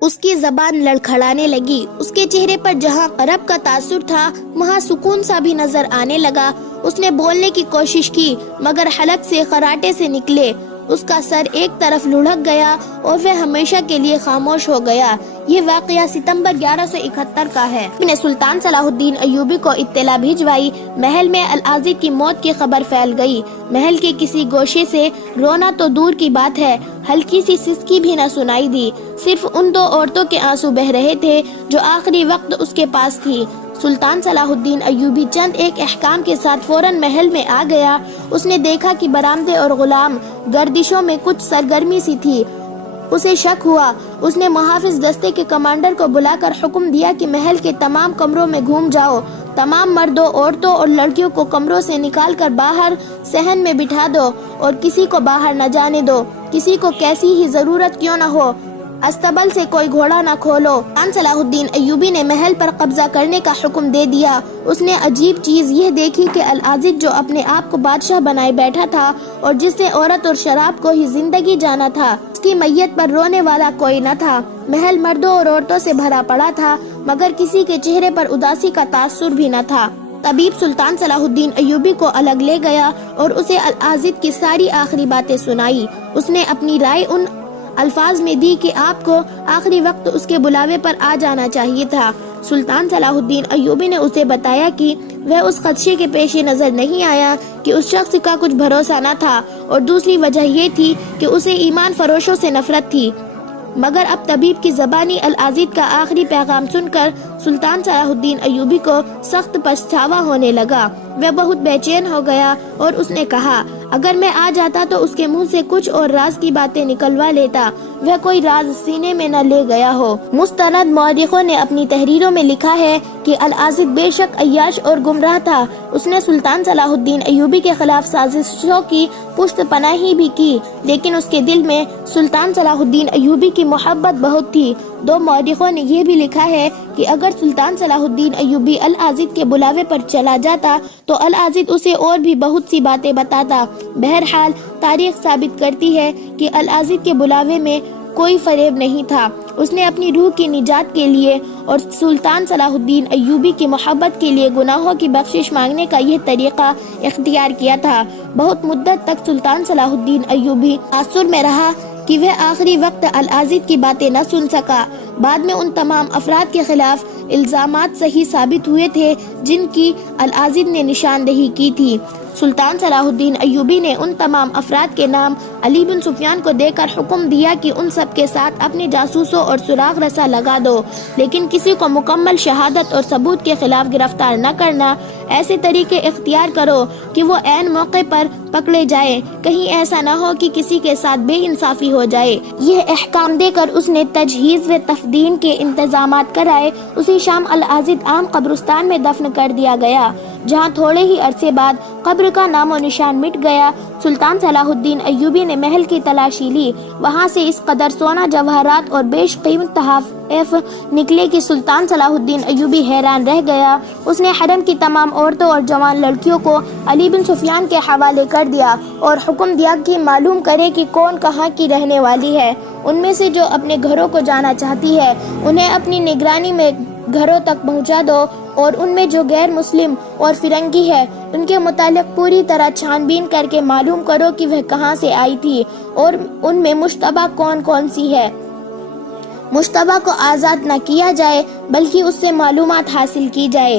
اس کی زبان لڑکھڑانے لگی، اس کے چہرے پر جہاں رب کا تاثر تھا وہاں سکون سا بھی نظر آنے لگا۔ اس نے بولنے کی کوشش کی مگر حلق سے خراٹے سے نکلے، اس کا سر ایک طرف لڑھک گیا اور وہ ہمیشہ کے لیے خاموش ہو گیا۔ یہ واقعہ ستمبر 1171 کا ہے۔ نے سلطان صلاح الدین ایوبی کو اطلاع بھجوائی۔ محل میں العازد کی موت کی خبر پھیل گئی۔ محل کے کسی گوشے سے رونا تو دور کی بات ہے، ہلکی سی سسکی بھی نہ سنائی دی۔ صرف ان دو عورتوں کے آنسو بہہ رہے تھے جو آخری وقت اس کے پاس تھی۔ سلطان صلاح الدین ایوبی چند ایک احکام کے ساتھ فوراً محل میں آ گیا۔ اس نے دیکھا کہ برآمدے اور غلام گردشوں میں کچھ سرگرمی سی تھی۔ اسے شک ہوا۔ اس نے محافظ دستے کے کمانڈر کو بلا کر حکم دیا کہ محل کے تمام کمروں میں گھوم جاؤ، تمام مردوں، عورتوں اور لڑکیوں کو کمروں سے نکال کر باہر صحن میں بٹھا دو اور کسی کو باہر نہ جانے دو، کسی کو کیسی ہی ضرورت کیوں نہ ہو، استبل سے کوئی گھوڑا نہ کھولو۔ سلطان صلاح الدین ایوبی نے محل پر قبضہ کرنے کا حکم دے دیا۔ اس نے عجیب چیز یہ دیکھی کہ العازد جو اپنے آپ کو بادشاہ بنائے بیٹھا تھا اور جس نے عورت اور شراب کو ہی زندگی جانا تھا، اس کی میت پر رونے والا کوئی نہ تھا۔ محل مردوں اور عورتوں سے بھرا پڑا تھا مگر کسی کے چہرے پر اداسی کا تاثر بھی نہ تھا۔ طبیب سلطان صلاح الدین ایوبی کو الگ لے گیا اور اسے العازد کی ساری آخری باتیں سنائی۔ اس نے اپنی رائے ان الفاظ میں دی کہ آپ کو آخری وقت اس کے بلاوے پر آ جانا چاہیے تھا۔ سلطان صلاح الدین ایوبی نے اسے بتایا کہ وہ اس خدشے کے پیش نظر نہیں آیا کہ اس شخص کا کچھ بھروسہ نہ تھا اور دوسری وجہ یہ تھی کہ اسے ایمان فروشوں سے نفرت تھی۔ مگر اب طبیب کی زبانی العازد کا آخری پیغام سن کر سلطان صلاح الدین ایوبی کو سخت پچھتاوا ہونے لگا۔ وہ بہت بے چین ہو گیا اور اس نے کہا اگر میں آ جاتا تو اس کے منہ سے کچھ اور راز کی باتیں نکلوا لیتا، وہ کوئی راز سینے میں نہ لے گیا ہو۔ مستند مورخوں نے اپنی تحریروں میں لکھا ہے کہ العازد بے شک عیاش اور گمراہ تھا۔ اس نے سلطان صلاح الدین ایوبی کے خلاف سازشوں کی پشت پناہی بھی کی، لیکن اس کے دل میں سلطان صلاح الدین ایوبی کی محبت بہت تھی۔ دو مورخوں نے یہ بھی لکھا ہے کہ اگر سلطان صلاح الدین ایوبی العازد کے بلاوے پر چلا جاتا تو العازد اسے اور بھی بہت سی باتیں بتاتا۔ بہرحال تاریخ ثابت کرتی ہے کہ العازد کے بلاوے میں کوئی فریب نہیں تھا۔ اس نے اپنی روح کی نجات کے لیے اور سلطان صلاح الدین ایوبی کی محبت کے لیے گناہوں کی بخشش مانگنے کا یہ طریقہ اختیار کیا تھا۔ بہت مدت تک سلطان صلاح الدین ایوبی تاثر میں رہا کہ وہ آخری وقت العازد کی باتیں نہ سن سکا۔ بعد میں ان تمام افراد کے خلاف الزامات صحیح ثابت ہوئے تھے جن کی العازد نے نشاندہی کی تھی۔ سلطان صلاح الدین ایوبی نے ان تمام افراد کے نام علی بن سفیان کو دے کر حکم دیا کہ ان سب کے ساتھ اپنے جاسوسوں اور سراغ رسا لگا دو، لیکن کسی کو مکمل شہادت اور ثبوت کے خلاف گرفتار نہ کرنا۔ ایسے طریقے اختیار کرو کہ وہ عین موقع پر پکڑے جائیں، کہیں ایسا نہ ہو کہ کسی کے ساتھ بے انصافی ہو جائے۔ یہ احکام دے کر اس نے تجہیز و تفدین کے انتظامات کرائے۔ اسی شام العازد عام قبرستان میں دفن کر دیا گیا، جہاں تھوڑے ہی عرصے بعد قبر کا نام و نشان مٹ گیا۔ سلطان صلاح الدین ایوبی نے محل کی تلاشی لی، وہاں سے اس قدر سونا، جواہرات اور بیش قیمت تحائف نکلے کہ سلطان صلاح الدین ایوبی حیران رہ گیا۔ اس نے حرم کی تمام عورتوں اور جوان لڑکیوں کو علی بن سفیان کے حوالے کر دیا اور حکم دیا کہ معلوم کرے کہ کون کہاں کی رہنے والی ہے۔ ان میں سے جو اپنے گھروں کو جانا چاہتی ہے انہیں اپنی نگرانی میں گھروں تک پہنچا دو، اور ان میں جو غیر مسلم اور فرنگی ہے ان کے متعلق پوری طرح چھان بین کر کے معلوم کرو کہ وہ کہاں سے آئی تھی اور ان میں مشتبہ کون کون سی ہے۔ مشتبہ کو آزاد نہ کیا جائے بلکہ اس سے معلومات حاصل کی جائے۔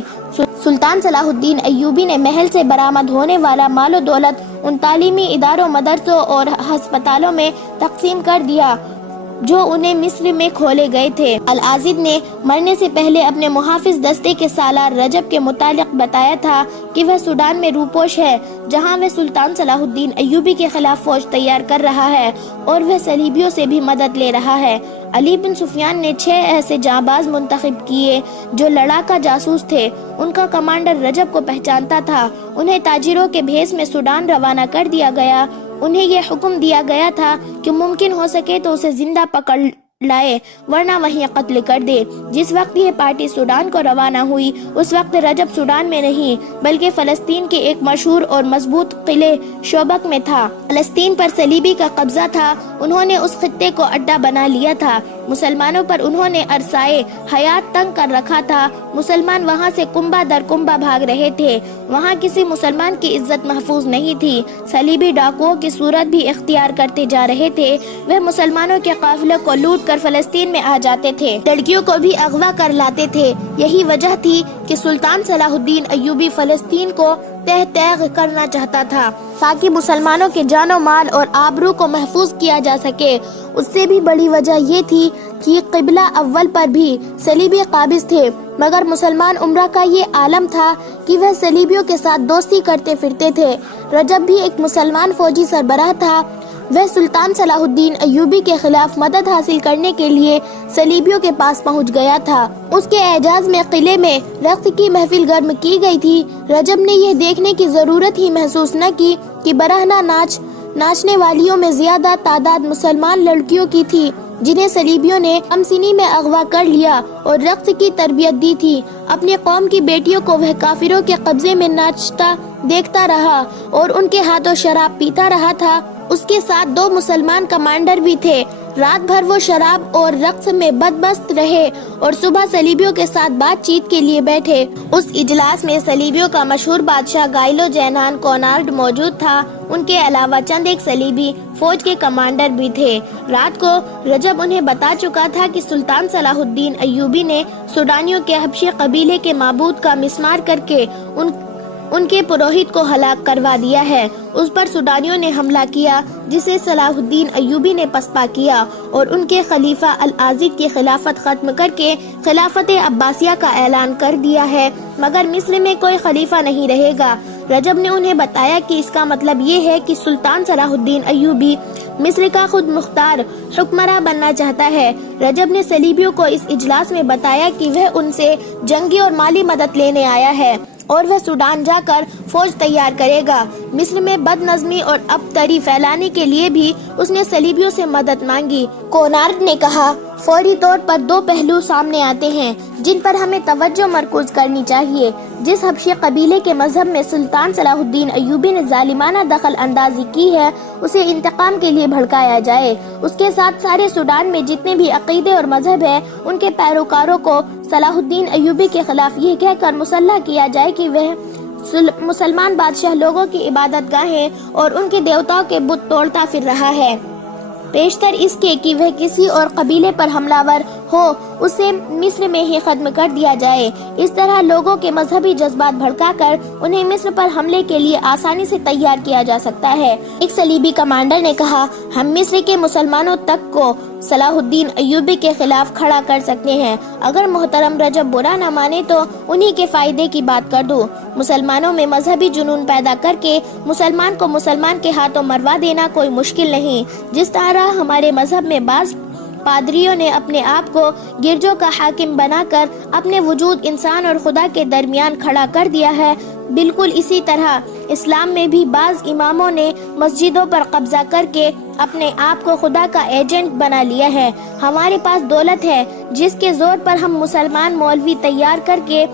سلطان صلاح الدین ایوبی نے محل سے برآمد ہونے والا مال و دولت ان تعلیمی اداروں، مدرسوں اور ہسپتالوں میں تقسیم کر دیا جو انہیں مصر میں کھولے گئے تھے۔ العازد نے مرنے سے پہلے اپنے محافظ دستے کے سالار رجب کے متعلق بتایا تھا کہ وہ سوڈان میں روپوش ہے، جہاں وہ سلطان صلاح الدین ایوبی کے خلاف فوج تیار کر رہا ہے اور وہ صلیبیوں سے بھی مدد لے رہا ہے۔ علی بن سفیان نے 6 ایسے جانباز منتخب کیے جو لڑاکا جاسوس تھے۔ ان کا کمانڈر رجب کو پہچانتا تھا۔ انہیں تاجروں کے بھیس میں سوڈان روانہ کر دیا گیا۔ انہیں یہ حکم دیا گیا تھا کہ ممکن ہو سکے تو اسے زندہ پکڑ لائے ورنہ وہیں قتل کر دے۔ جس وقت یہ پارٹی سوڈان کو روانہ ہوئی اس وقت رجب سوڈان میں نہیں بلکہ فلسطین کے ایک مشہور اور مضبوط قلعے شوبک میں تھا۔ فلسطین پر صلیبی کا قبضہ تھا، انہوں نے اس خطے کو اڈا بنا لیا تھا، مسلمانوں پر انہوں نے عرصۂ حیات تنگ کر رکھا تھا، مسلمان وہاں سے کنبہ در کنبہ بھاگ رہے تھے، وہاں کسی مسلمان کی عزت محفوظ نہیں تھی، صلیبی ڈاکوؤں کی صورت بھی اختیار کرتے جا رہے تھے، وہ مسلمانوں کے قافلے کو لوٹ کر فلسطین میں آ جاتے تھے، لڑکیوں کو بھی اغوا کر لاتے تھے۔ یہی وجہ تھی کہ سلطان صلاح الدین ایوبی فلسطین کو تہ تیغ کرنا چاہتا تھا تاکہ مسلمانوں کے جان و مال اور آبرو کو محفوظ کیا جا سکے۔ اس سے بھی بڑی وجہ یہ تھی کہ قبلہ اول پر بھی صلیبی قابض تھے، مگر مسلمان امرا کا یہ عالم تھا کہ وہ صلیبیوں کے ساتھ دوستی کرتے پھرتے تھے۔ رجب بھی ایک مسلمان فوجی سربراہ تھا، وہ سلطان صلاح الدین ایوبی کے خلاف مدد حاصل کرنے کے لیے صلیبیوں کے پاس پہنچ گیا تھا۔ اس کے اعزاز میں قلعے میں رقص کی محفل گرم کی گئی تھی۔ رجب نے یہ دیکھنے کی ضرورت ہی محسوس نہ کی کہ برہنہ ناچنے والیوں میں زیادہ تعداد مسلمان لڑکیوں کی تھی جنہیں صلیبیوں نے کم سنی میں اغوا کر لیا اور رقص کی تربیت دی تھی۔ اپنی قوم کی بیٹیوں کو وہ کافروں کے قبضے میں ناچتا دیکھتا رہا اور ان کے ہاتھوں شراب پیتا رہا تھا۔ اس کے ساتھ 2 مسلمان کمانڈر بھی تھے۔ رات بھر وہ شراب اور رقص میں بدمست رہے اور صبح صلیبیوں کے ساتھ بات چیت کے لیے بیٹھے۔ اس اجلاس میں صلیبیوں کا مشہور بادشاہ گائلو جینان کونارڈ موجود تھا، ان کے علاوہ چند ایک صلیبی فوج کے کمانڈر بھی تھے۔ رات کو رجب انہیں بتا چکا تھا کہ سلطان صلاح الدین ایوبی نے سوڈانیوں کے حبشی قبیلے کے معبود کا مسمار کر کے ان کے پروہت کو ہلاک کروا دیا ہے۔ اس پر سوڈانیوں نے حملہ کیا جسے صلاح الدین ایوبی نے پسپا کیا اور ان کے خلیفہ العازد کی خلافت ختم کر کے خلافت عباسیہ کا اعلان کر دیا ہے، مگر مصر میں کوئی خلیفہ نہیں رہے گا۔ رجب نے انہیں بتایا کہ اس کا مطلب یہ ہے کہ سلطان صلاح الدین ایوبی مصر کا خود مختار حکمراں بننا چاہتا ہے۔ رجب نے صلیبیوں کو اس اجلاس میں بتایا کہ وہ ان سے جنگی اور مالی مدد لینے آیا ہے اور وہ سوڈان جا کر فوج تیار کرے گا۔ مصر میں بد نظمی اور ابتری پھیلانے کے لیے بھی اس نے صلیبیوں سے مدد مانگی۔ کونارڈ نے کہا، فوری طور پر 2 پہلو سامنے آتے ہیں جن پر ہمیں توجہ مرکوز کرنی چاہیے۔ جس حبشی قبیلے کے مذہب میں سلطان صلاح الدین ایوبی نے ظالمانہ دخل اندازی کی ہے اسے انتقام کے لیے بھڑکایا جائے۔ اس کے ساتھ سارے سوڈان میں جتنے بھی عقیدے اور مذہب ہیں ان کے پیروکاروں کو صلاح الدین ایوبی کے خلاف یہ کہہ کر مسلح کیا جائے کہ وہ مسلمان بادشاہ لوگوں کی عبادت گاہیں اور ان کے دیوتاؤں کے بت توڑتا پھر رہا ہے، بیشتر اس کے کہ وہ کسی اور قبیلے پر حملہ ور ہو اسے مصر میں ہی ختم کر دیا جائے۔ اس طرح لوگوں کے مذہبی جذبات بھڑکا کر انہیں مصر پر حملے کے لیے آسانی سے تیار کیا جا سکتا ہے۔ ایک صلیبی کمانڈر نے کہا، ہم مصر کے مسلمانوں تک کو صلاح الدین ایوبی کے خلاف کھڑا کر سکتے ہیں، اگر محترم رجب برا نہ مانے تو انہی کے فائدے کی بات کر دوں۔ مسلمانوں میں مذہبی جنون پیدا کر کے مسلمان کو مسلمان کے ہاتھوں مروا دینا کوئی مشکل نہیں۔ جس طرح ہمارے مذہب میں بعض پادریوں نے اپنے آپ کو گرجوں کا حاکم بنا کر اپنے وجود انسان اور خدا کے درمیان کھڑا کر دیا ہے، بالکل اسی طرح اسلام میں بھی بعض اماموں نے مسجدوں پر قبضہ کر کے اپنے آپ کو خدا کا ایجنٹ بنا لیا ہے۔ ہمارے پاس دولت ہے جس کے زور پر ہم مسلمان مولوی تیار کر کے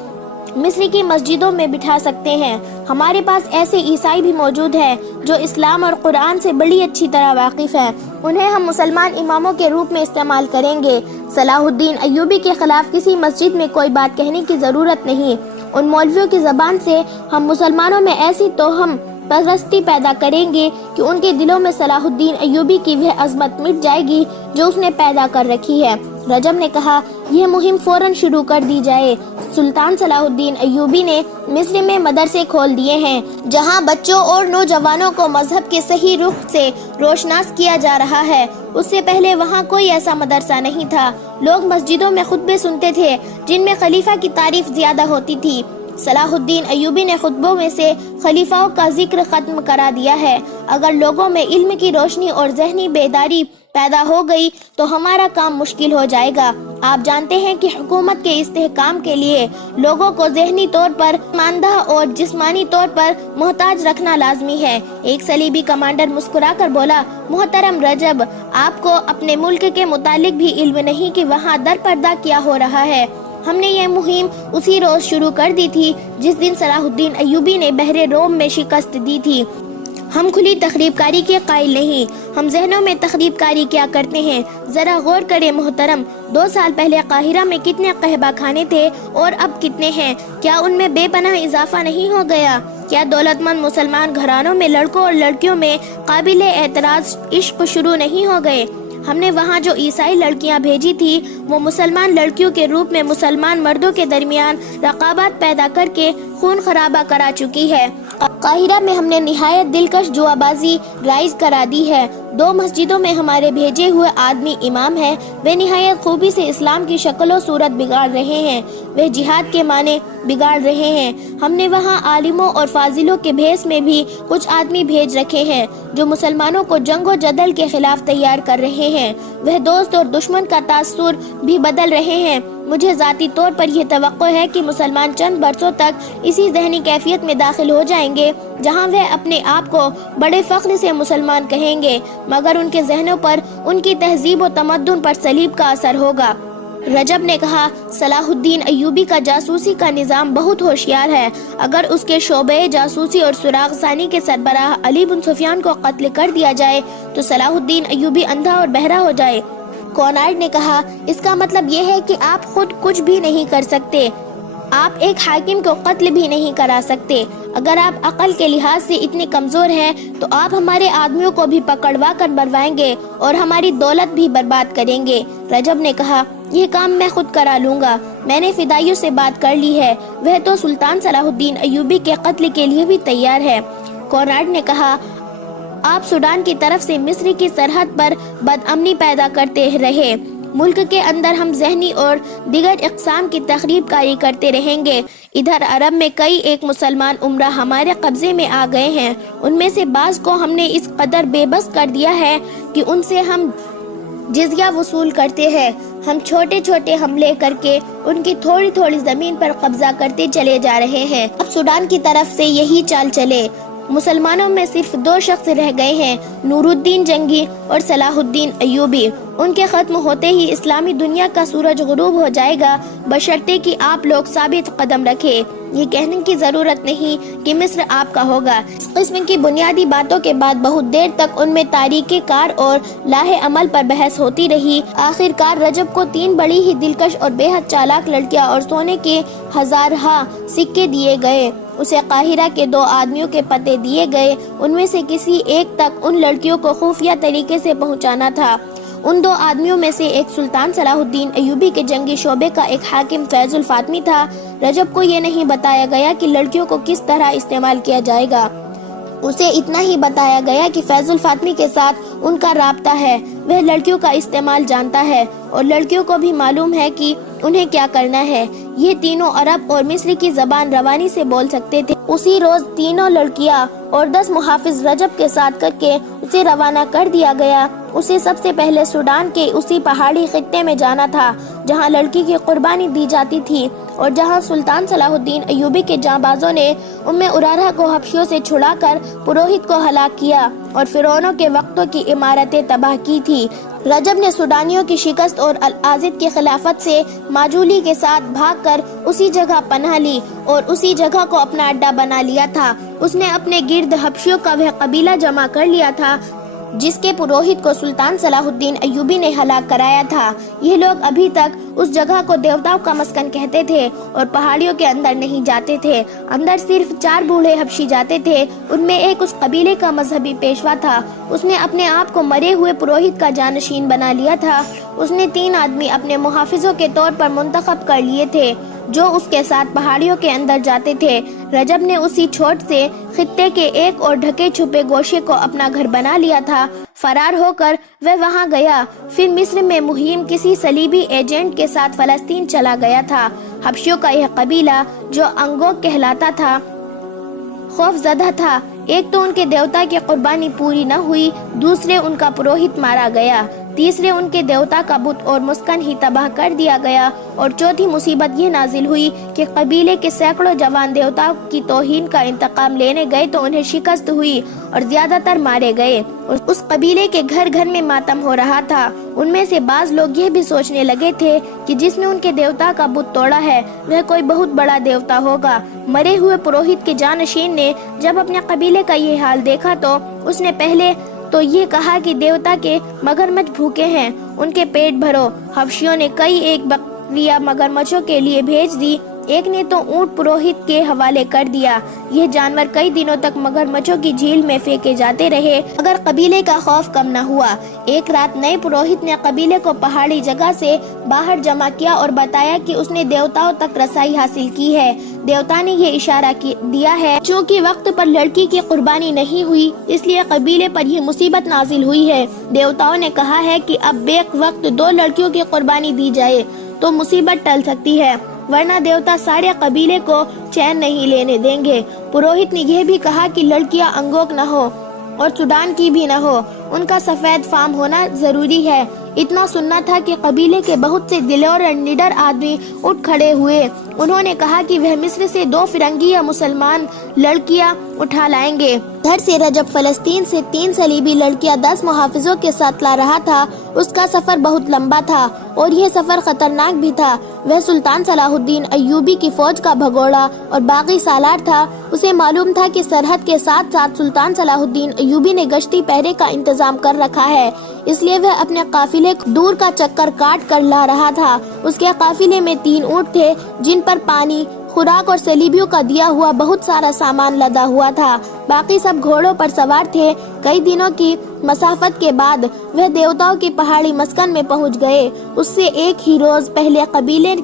مصر کی مسجدوں میں بٹھا سکتے ہیں۔ ہمارے پاس ایسے عیسائی بھی موجود ہیں جو اسلام اور قرآن سے بڑی اچھی طرح واقف ہیں، انہیں ہم مسلمان اماموں کے روپ میں استعمال کریں گے۔ صلاح الدین ایوبی کے خلاف کسی مسجد میں کوئی بات کہنے کی ضرورت نہیں۔ ان مولویوں کی زبان سے ہم مسلمانوں میں ایسی توہم پرستی پیدا کریں گے کہ ان کے دلوں میں صلاح الدین ایوبی کی وہ عظمت مٹ جائے گی جو اس نے پیدا کر رکھی ہے۔ رجب نے کہا، یہ مہم فوراً شروع کر دی جائے۔ سلطان صلاح الدین ایوبی نے مصر میں مدرسے کھول دیے ہیں جہاں بچوں اور نوجوانوں کو مذہب کے صحیح رخ سے روشناس کیا جا رہا ہے۔ اس سے پہلے وہاں کوئی ایسا مدرسہ نہیں تھا۔ لوگ مسجدوں میں خطبے سنتے تھے جن میں خلیفہ کی تعریف زیادہ ہوتی تھی۔ صلاح الدین ایوبی نے خطبوں میں سے خلیفاؤں کا ذکر ختم کرا دیا ہے۔ اگر لوگوں میں علم کی روشنی اور ذہنی بیداری پیدا ہو گئی تو ہمارا کام مشکل ہو جائے گا۔ آپ جانتے ہیں کہ حکومت کے استحکام کے لیے لوگوں کو ذہنی طور پر ماندہ اور جسمانی طور پر محتاج رکھنا لازمی ہے۔ ایک صلیبی کمانڈر مسکرا کر بولا، محترم رجب، آپ کو اپنے ملک کے متعلق بھی علم نہیں کہ وہاں در پردہ کیا ہو رہا ہے۔ ہم نے یہ مہم اسی روز شروع کر دی تھی جس دن صلاح الدین ایوبی نے بحر روم میں شکست دی تھی۔ ہم کھلی تخریب کاری کے قائل نہیں، ہم ذہنوں میں تخریب کاری کیا کرتے ہیں۔ ذرا غور کریں محترم، 2 سال پہلے قاہرہ میں کتنے قہبہ خانے تھے اور اب کتنے ہیں؟ کیا ان میں بے پناہ اضافہ نہیں ہو گیا؟ کیا دولت مند مسلمان گھرانوں میں لڑکوں اور لڑکیوں میں قابل اعتراض عشق شروع نہیں ہو گئے؟ ہم نے وہاں جو عیسائی لڑکیاں بھیجی تھی وہ مسلمان لڑکیوں کے روپ میں مسلمان مردوں کے درمیان رقابت پیدا کر کے خون خرابہ کرا چکی ہے۔ قاہرہ میں ہم نے نہایت دلکش جوا بازی رائج کرا دی ہے۔ 2 مسجدوں میں ہمارے بھیجے ہوئے آدمی امام ہیں، وہ نہایت خوبی سے اسلام کی شکل و صورت بگاڑ رہے ہیں، وہ جہاد کے معنی بگاڑ رہے ہیں۔ ہم نے وہاں عالموں اور فاضلوں کے بھیس میں بھی کچھ آدمی بھیج رکھے ہیں جو مسلمانوں کو جنگ و جدل کے خلاف تیار کر رہے ہیں، وہ دوست اور دشمن کا تاثر بھی بدل رہے ہیں۔ مجھے ذاتی طور پر یہ توقع ہے کہ مسلمان چند برسوں تک اسی ذہنی کیفیت میں داخل ہو جائیں گے جہاں وہ اپنے آپ کو بڑے فخر سے مسلمان کہیں گے، مگر ان کے ذہنوں پر ان کی تہذیب و تمدن پر صلیب کا اثر ہوگا۔ رجب نے کہا، صلاح الدین ایوبی کا جاسوسی کا نظام بہت ہوشیار ہے۔ اگر اس کے شعبہ جاسوسی اور سراغ ثانی کے سربراہ علی بن سفیان کو قتل کر دیا جائے تو صلاح الدین ایوبی اندھا اور بہرا ہو جائے۔ کونارڈ نے کہا، اس کا مطلب یہ ہے کہ آپ خود کچھ بھی نہیں کر سکتے، آپ ایک حاکم کو قتل بھی نہیں کرا سکتے۔ اگر آپ عقل کے لحاظ سے اتنے کمزور ہیں تو آپ ہمارے آدمیوں کو بھی پکڑوا کر مروائیں گے اور ہماری دولت بھی برباد کریں گے۔ رجب نے کہا، یہ کام میں خود کرا لوں گا، میں نے فدائیوں سے بات کر لی ہے، وہ تو سلطان صلاح الدین ایوبی کے قتل کے لیے بھی تیار ہے۔ کونارڈ نے کہا، آپ سوڈان کی طرف سے مصر کی سرحد پر بدامنی پیدا کرتے رہے، ملک کے اندر ہم ذہنی اور دیگر اقسام کی تخریب کاری کرتے رہیں گے۔ ادھر عرب میں کئی ایک مسلمان عمرہ ہمارے قبضے میں آ گئے ہیں، ان میں سے بعض کو ہم نے اس قدر بے بس کر دیا ہے کہ ان سے ہم جزیہ وصول کرتے ہیں۔ ہم چھوٹے چھوٹے حملے کر کے ان کی تھوڑی تھوڑی زمین پر قبضہ کرتے چلے جا رہے ہیں۔ اب سوڈان کی طرف سے یہی چال چلے۔ مسلمانوں میں صرف 2 شخص رہ گئے ہیں، نور الدین جنگی اور صلاح الدین ایوبی۔ ان کے ختم ہوتے ہی اسلامی دنیا کا سورج غروب ہو جائے گا، بشرطے کہ آپ لوگ ثابت قدم رکھیں۔ یہ کہنے کی ضرورت نہیں کہ مصر آپ کا ہوگا۔ اس قسم کی بنیادی باتوں کے بعد بہت دیر تک ان میں طریقہ کار اور لاہ عمل پر بحث ہوتی رہی۔ آخر کار رجب کو 3 بڑی ہی دلکش اور بے حد چالاک لڑکیاں اور سونے کے 1000 سکے دیے گئے۔ اسے قاہرہ کے 2 آدمیوں کے پتے دیے گئے، ان میں سے کسی ایک تک ان لڑکیوں کو خفیہ طریقے سے پہنچانا تھا۔ ان 2 آدمیوں میں سے ایک سلطان صلاح الدین ایوبی کے جنگی شعبے کا ایک حاکم فیض الفاطمی تھا۔ رجب کو یہ نہیں بتایا گیا کہ لڑکیوں کو کس طرح استعمال کیا جائے گا، اسے اتنا ہی بتایا گیا کہ فیض الفاطمی کے ساتھ ان کا رابطہ ہے، وہ لڑکیوں کا استعمال جانتا ہے اور لڑکیوں کو بھی معلوم ہے کہ انہیں کیا کرنا ہے۔ یہ تینوں عرب اور مصری کی زبان روانی سے بول سکتے تھے۔ اسی روز تینوں لڑکیاں اور 10 محافظ رجب کے ساتھ کر کے اسے روانہ کر دیا گیا۔ اسے سب سے پہلے سوڈان کے اسی پہاڑی خطے میں جانا تھا جہاں لڑکی کی قربانی دی جاتی تھی اور جہاں سلطان صلاح الدین ایوبی کے جانبازوں نے ارارہ کو حبشیوں سے چھڑا کر پروہت کو ہلاک کیا اور فرعونوں کے وقتوں کی عمارتیں تباہ کی تھی۔ رجب نے سوڈانیوں کی شکست اور العازد کی خلافت سے ماجولی کے ساتھ بھاگ کر اسی جگہ پناہ لی اور اسی جگہ کو اپنا اڈا بنا لیا تھا۔ اس نے اپنے گرد حبشیوں کا وہ قبیلہ جمع کر لیا تھا جس کے پروہت کو سلطان صلاح الدین ایوبی نے ہلاک کرایا تھا۔ یہ لوگ ابھی تک اس جگہ کو دیوتاؤں کا مسکن کہتے تھے اور پہاڑیوں کے اندر نہیں جاتے تھے۔ اندر صرف 4 بوڑھے حبشی جاتے تھے۔ ان میں ایک اس قبیلے کا مذہبی پیشوا تھا۔ اس نے اپنے آپ کو مرے ہوئے پروہت کا جانشین بنا لیا تھا۔ اس نے 3 آدمی اپنے محافظوں کے طور پر منتخب کر لیے تھے جو اس کے ساتھ پہاڑیوں کے اندر جاتے تھے۔ رجب نے اسی چھوٹ سے خطے کے ایک اور ڈھکے چھپے گوشے کو اپنا گھر بنا لیا تھا۔ فرار ہو کر وہ وہاں گیا، پھر مصر میں مہم کسی صلیبی ایجنٹ کے ساتھ فلسطین چلا گیا تھا۔ حبشیوں کا یہ قبیلہ جو انگوک کہلاتا تھا خوف زدہ تھا۔ ایک تو ان کے دیوتا کی قربانی پوری نہ ہوئی، دوسرے ان کا پروہت مارا گیا، تیسرے ان کے دیوتا کا بت اور مسکن ہی تباہ کر دیا گیا، اور چوتھی مصیبت یہ نازل ہوئی کہ قبیلے کے سینکڑوں جوان دیوتاؤں کی توہین کا انتقام لینے گئے تو انہیں شکست ہوئی اور زیادہ تر مارے گئے۔ اس قبیلے کے گھر گھر میں ماتم ہو رہا تھا۔ ان میں سے بعض لوگ یہ بھی سوچنے لگے تھے کہ جس نے ان کے دیوتا کا بت توڑا ہے وہ کوئی بہت بڑا دیوتا ہوگا۔ مرے ہوئے پروہت کے جانشین نے جب اپنے قبیلے کا یہ حال دیکھا تو اس نے پہلے تو یہ کہا کہ دیوتا کے مگرمچھ بھوکے ہیں، ان کے پیٹ بھرو۔ حبشیوں نے کئی ایک بکریاں مگرمچھوں کے لیے بھیج دی، ایک نے تو اونٹ پروہت کے حوالے کر دیا۔ یہ جانور کئی دنوں تک مگرمچھوں کی جھیل میں پھینکے جاتے رہے مگر قبیلے کا خوف کم نہ ہوا۔ ایک رات نئے پروہت نے قبیلے کو پہاڑی جگہ سے باہر جمع کیا اور بتایا کہ اس نے دیوتاؤں تک رسائی حاصل کی ہے۔ دیوتا نے یہ اشارہ دیا ہے چونکہ وقت پر لڑکی کی قربانی نہیں ہوئی اس لیے قبیلے پر یہ مصیبت نازل ہوئی ہے۔ دیوتاؤں نے کہا ہے کہ اب بیک وقت 2 لڑکیوں کی قربانی دی جائے تو مصیبت ٹل سکتی ہے، ورنہ دیوتا سارے قبیلے کو چین نہیں لینے دیں گے۔ پروہت نے یہ بھی کہا کہ لڑکیاں انگوک نہ ہو اور سوڈان کی بھی نہ ہو، ان کا سفید فام ہونا ضروری ہے۔ اتنا سننا تھا کہ قبیلے کے بہت سے دلیر اور نڈر آدمی اٹھ کھڑے ہوئے۔ انہوں نے کہا کہ وہ مصر سے 2 فرنگی یا مسلمان لڑکیاں اٹھا لائیں گے۔ گھر سے رجب فلسطین سے 3 صلیبی لڑکیاں 10 محافظوں کے ساتھ لا رہا تھا۔ اس کا سفر بہت لمبا تھا اور یہ سفر خطرناک بھی تھا۔ وہ سلطان صلاح الدین ایوبی کی فوج کا بھگوڑا اور باغی سالار تھا۔ اسے معلوم تھا کہ سرحد کے ساتھ ساتھ سلطان صلاح الدین ایوبی نے گشتی پہرے کا انتظام کر رکھا ہے، اس لیے وہ اپنے قافلے کو دور کا چکر کاٹ کر لا رہا تھا۔ اس کے قافلے میں 3 اونٹ تھے جن پر پانی، خوراک اور صلیبیوں کا دیا ہوا بہت سارا سامان لدا ہوا تھا۔ باقی سب گھوڑوں پر سوار تھے۔ کئی دنوں کی مسافت کے بعد وہ دیوتاؤں کی پہاڑی مسکن میں پہنچ گئے۔ اس سے ایک ہی روز پہلے قبیلے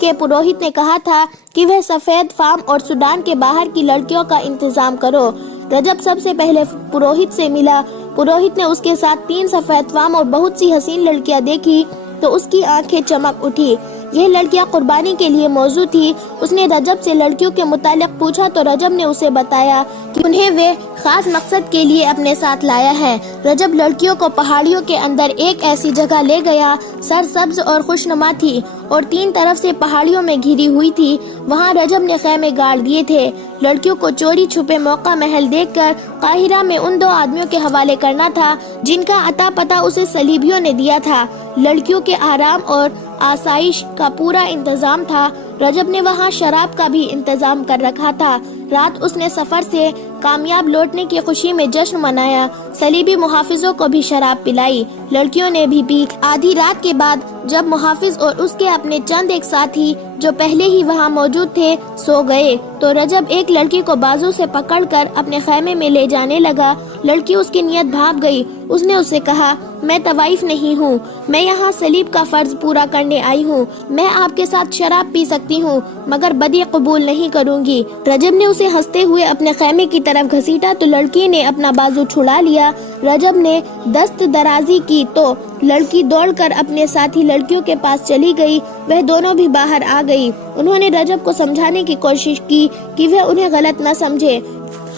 کے پروہت نے کہا تھا کہ وہ سفید فام اور سوڈان کے باہر کی لڑکیوں کا انتظام کرو۔ رجب سب سے پہلے پروہت سے ملا۔ پروہت نے اس کے ساتھ 3 سفید فام اور بہت سی حسین لڑکیاں دیکھی تو اس کی آنکھیں چمک اٹھی۔ یہ لڑکیاں قربانی کے لیے موزوں تھی۔ اس نے رجب سے لڑکیوں کے متعلق پوچھا تو رجب نے اسے بتایا کہ انہیں وہ خاص مقصد کے لیے اپنے ساتھ لایا ہے۔ رجب لڑکیوں کو پہاڑیوں کے اندر ایک ایسی جگہ لے گیا، سرسبز اور خوشنما تھی اور 3 طرف سے پہاڑیوں میں گھری ہوئی تھی۔ وہاں رجب نے خیمے گاڑ دیے تھے۔ لڑکیوں کو چوری چھپے موقع محل دیکھ کر قاہرہ میں ان 2 آدمیوں کے حوالے کرنا تھا جن کا عطا پتہ اسے صلیبیوں نے دیا تھا۔ لڑکیوں کے آرام اور آسائش کا پورا انتظام تھا۔ رجب نے وہاں شراب کا بھی انتظام کر رکھا تھا۔ رات اس نے سفر سے کامیاب لوٹنے کی خوشی میں جشن منایا۔ صلیبی محافظوں کو بھی شراب پلائی، لڑکیوں نے بھی پی۔ آدھی رات کے بعد جب محافظ اور اس کے اپنے چند ایک ساتھی جو پہلے ہی وہاں موجود تھے سو گئے تو رجب ایک لڑکی کو بازو سے پکڑ کر اپنے خیمے میں لے جانے لگا۔ لڑکی اس کی نیت بھاپ گئی۔ اس نے اسے کہا، میں طوائف نہیں ہوں، میں یہاں صلیب کا فرض پورا کرنے آئی ہوں۔ میں آپ کے ساتھ شراب پی سکتی ہوں مگر بدی قبول نہیں کروں گی۔ رجب نے اسے ہنستے ہوئے اپنے خیمے کی طرف گھسیٹا تو لڑکی نے اپنا بازو چھڑا لیا۔ رجب نے دست درازی کی تو لڑکی دوڑ کر اپنے ساتھی لڑکیوں کے پاس چلی گئی۔ وہ دونوں بھی باہر آ گئی۔ انہوں نے رجب کو سمجھانے کی کوشش کی کہ وہ انہیں غلط نہ سمجھے۔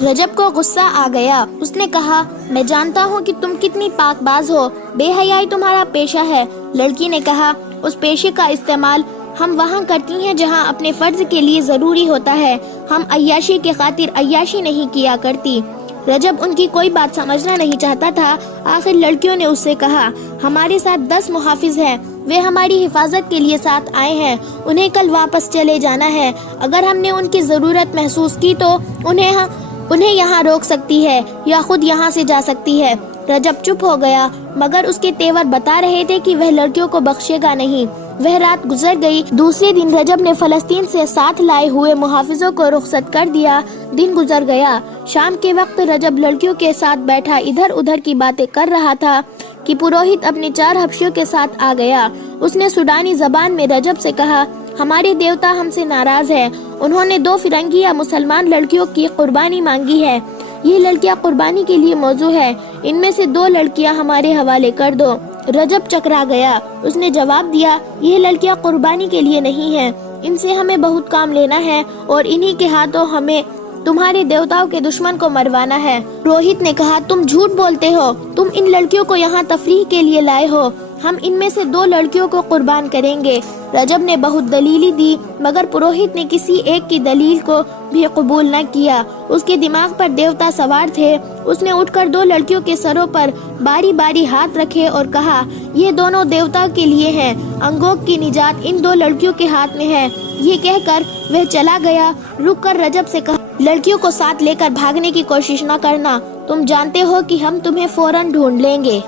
رجب کو غصہ آ گیا۔ اس نے کہا، میں جانتا ہوں کہ تم کتنی پاک باز ہو، بے حیائی تمہارا پیشہ ہے۔ لڑکی نے کہا، اس پیشے کا استعمال ہم وہاں کرتی ہیں جہاں اپنے فرض کے لیے ضروری ہوتا ہے، ہم عیاشی کے خاطر عیاشی نہیں کیا کرتی۔ رجب ان کی کوئی بات سمجھنا نہیں چاہتا تھا۔ آخر لڑکیوں نے اس سے کہا، ہمارے ساتھ 10 محافظ ہیں، وہ ہماری حفاظت کے لیے ساتھ آئے ہیں، انہیں کل واپس چلے جانا ہے۔ اگر ہم نے ان کی ضرورت محسوس کی تو انہیں یہاں روک سکتی ہے یا خود یہاں سے جا سکتی ہے۔ رجب چپ ہو گیا مگر اس کے تیور بتا رہے تھے کہ وہ لڑکیوں کو بخشے گا نہیں۔ وہ رات گزر گئی۔ دوسرے دن رجب نے فلسطین سے ساتھ لائے ہوئے محافظوں کو رخصت کر دیا۔ دن گزر گیا۔ شام کے وقت رجب لڑکیوں کے ساتھ بیٹھا ادھر ادھر کی باتیں کر رہا تھا کہ پروہت اپنے 4 حبشیوں کے ساتھ آ گیا۔ اس نے سوڈانی زبان میں رجب سے کہا، ہمارے دیوتا ہم سے ناراض ہے، انہوں نے 2 فرنگی یا مسلمان لڑکیوں کی قربانی مانگی ہے۔ یہ لڑکیاں قربانی کے لیے موزوں ہے، ان میں سے 2 لڑکیاں ہمارے حوالے کر دو۔ رجب چکرا گیا۔ اس نے جواب دیا، یہ لڑکیاں قربانی کے لیے نہیں ہیں، ان سے ہمیں بہت کام لینا ہے اور انہی کے ہاتھوں ہمیں تمہارے دیوتاؤں کے دشمن کو مروانا ہے۔ روہت نے کہا تم جھوٹ بولتے ہو، تم ان لڑکیوں کو یہاں تفریح کے لیے لائے ہو، ہم ان میں سے 2 لڑکیوں کو قربان کریں گے۔ رجب نے بہت دلیلی دی مگر پروہت نے کسی ایک کی دلیل کو بھی قبول نہ کیا۔ اس کے دماغ پر دیوتا سوار تھے۔ اس نے اٹھ کر 2 لڑکیوں کے سروں پر باری باری ہاتھ رکھے اور کہا یہ دونوں دیوتا کے لیے ہیں، انگوک کی نجات ان 2 لڑکیوں کے ہاتھ میں ہے۔ یہ کہہ کر وہ چلا گیا۔ رک کر رجب سے کہا لڑکیوں کو ساتھ لے کر بھاگنے کی کوشش نہ کرنا، تم جانتے ہو کہ ہم تمہیں فوراً ڈھونڈ لیں گے۔